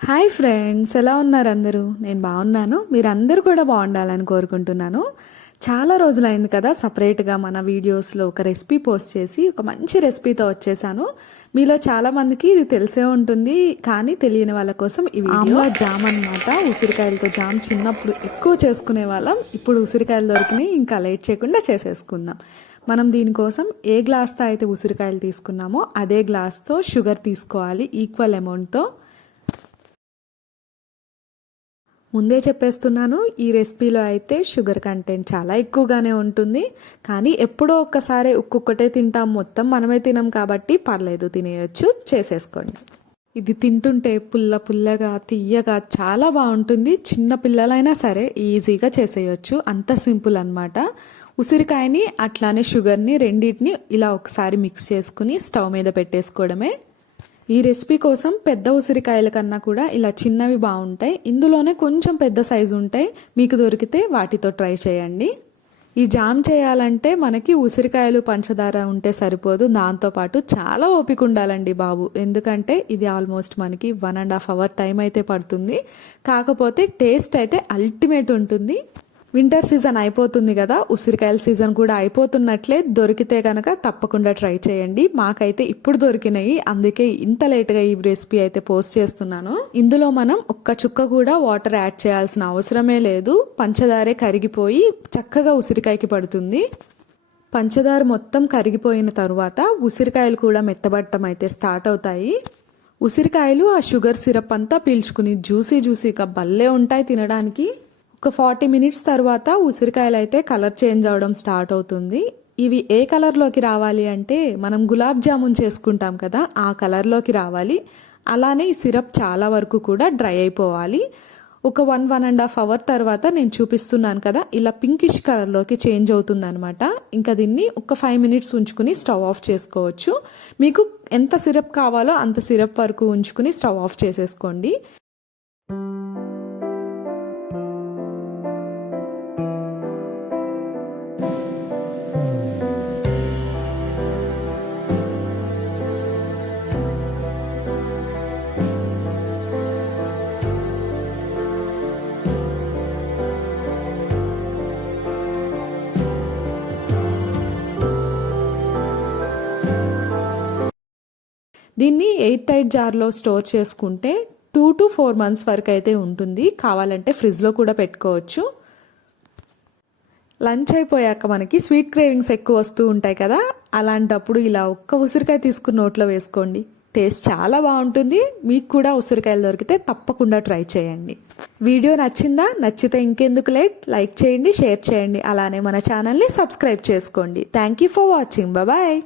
Hi friends ఎలా ఉన్నారు అందరూ? నేను బాగున్నాను. మీరందరూ కూడా బాగుండాలని కోరుకుంటున్నాను. చాలా రోజులైంది కదా సపరేట్గా మన వీడియోస్లో ఒక రెసిపీ పోస్ట్ చేసి ఒక మంచి రెసిపీతో వచ్చేసాను. మీలో చాలామందికి ఇది తెలిసే ఉంటుంది కానీ తెలియని వాళ్ళ కోసం ఈ వీడియో. జామ్ అన్నమాట. ఉసిరికాయలతో జామ్ చిన్నప్పుడు ఎక్కువ చేసుకునే వాళ్ళం. ఇప్పుడు ఉసిరికాయలు దొరికినాయి ఇంకా లేట్ చేయకుండా చేసేసుకుందాం. మనం దీనికోసం ఏ గ్లాస్తో అయితే ఉసిరికాయలు తీసుకున్నామో అదే గ్లాస్తో షుగర్ తీసుకోవాలి ఈక్వల్ అమౌంట్తో. ముందే చెప్పేస్తున్నాను ఈ రెసిపీలో అయితే షుగర్ కంటెంట్ చాలా ఎక్కువగానే ఉంటుంది. కానీ ఎప్పుడో ఒక్కసారి ఒక్కొక్కటే తింటాం మొత్తం మనమే తినం కాబట్టి పర్లేదు తినేయచ్చు చేసేసుకోండి. ఇది తింటుంటే పుల్ల పుల్లగా తీయగా చాలా బాగుంటుంది. చిన్న పిల్లలైనా సరే ఈజీగా చేసేయచ్చు. అంత సింపుల్ అనమాట ఉసిరికాయని అట్లానే షుగర్ని రెండింటిని ఇలా ఒకసారి మిక్స్ చేసుకుని స్టవ్ మీద పెట్టేసుకోవడమే ఈ రెసిపీ కోసం పెద్ద ఉసిరికాయల కన్నా కూడా ఇలా చిన్నవి బాగుంటాయి. ఇందులోనే కొంచెం పెద్ద సైజు ఉంటాయి మీకు దొరికితే వాటితో ట్రై చేయండి. ఈ జామ్ చేయాలంటే మనకి ఉసిరికాయలు పంచదార ఉంటే సరిపోదు. దాంతోపాటు చాలా ఓపిక ఉండాలండి బాబు. ఎందుకంటే ఇది ఆల్మోస్ట్ మనకి one and half hour time అయితే పడుతుంది. కాకపోతే టేస్ట్ అయితే అల్టిమేట్ ఉంటుంది. వింటర్ సీజన్ అయిపోతుంది కదా ఉసిరికాయల సీజన్ కూడా అయిపోతున్నట్లే దొరికితే కనుక తప్పకుండా ట్రై చేయండి. మాకైతే ఇప్పుడు దొరికినాయి అందుకే ఇంత లేట్గా ఈ రెసిపీ అయితే పోస్ట్ చేస్తున్నాను. ఇందులో మనం ఒక్క చుక్క కూడా వాటర్ యాడ్ చేయాల్సిన అవసరమే లేదు. పంచదారే కరిగిపోయి చక్కగా ఉసిరికాయకి పడుతుంది. పంచదార మొత్తం కరిగిపోయిన తరువాత ఉసిరికాయలు కూడా మెత్తబట్టం అయితే స్టార్ట్ అవుతాయి. ఉసిరికాయలు ఆ షుగర్ సిరప్ అంతా పీల్చుకుని జ్యూసీ జ్యూసీగా భలే ఉంటాయి తినడానికి. ఒక ఫార్టీ మినిట్స్ తర్వాత ఉసిరికాయలు అయితే కలర్ చేంజ్ అవడం స్టార్ట్ అవుతుంది. ఇవి ఏ కలర్లోకి రావాలి అంటే మనం గులాబ్ జామున్ చేసుకుంటాం కదా ఆ కలర్లోకి రావాలి. అలానే ఈ సిరప్ చాలా వరకు కూడా డ్రై అయిపోవాలి. ఒక one one and half hour తర్వాత నేను చూపిస్తున్నాను కదా ఇలా పింకిష్ కలర్లోకి చేంజ్ అవుతుంది అనమాట ఇంకా దీన్ని ఒక ఫైవ్ మినిట్స్ ఉంచుకుని స్టవ్ ఆఫ్ చేసుకోవచ్చు. మీకు ఎంత సిరప్ కావాలో అంత సిరప్ వరకు ఉంచుకుని స్టవ్ ఆఫ్ చేసేసుకోండి. దీన్ని ఎయిట్ టైట్ జార్లో స్టోర్ చేసుకుంటే టూ టు ఫోర్ మంత్స్ వరకు అయితే ఉంటుంది. కావాలంటే ఫ్రిడ్జ్లో కూడా పెట్టుకోవచ్చు. లంచ్ అయిపోయాక మనకి స్వీట్ క్రేవింగ్స్ ఎక్కువ వస్తూ ఉంటాయి కదా అలాంటప్పుడు ఇలా ఒక్క ఉసిరికాయ తీసుకుని నోట్లో వేసుకోండి. టేస్ట్ చాలా బాగుంటుంది. మీకు కూడా ఉసిరికాయలు దొరికితే తప్పకుండా ట్రై చేయండి. వీడియో నచ్చిందా? నచ్చితే ఇంకెందుకు లేట్? లైక్ చేయండి షేర్ చేయండి. అలానే మన ఛానల్ని సబ్స్క్రైబ్ చేసుకోండి. Thank you for watching. Bye.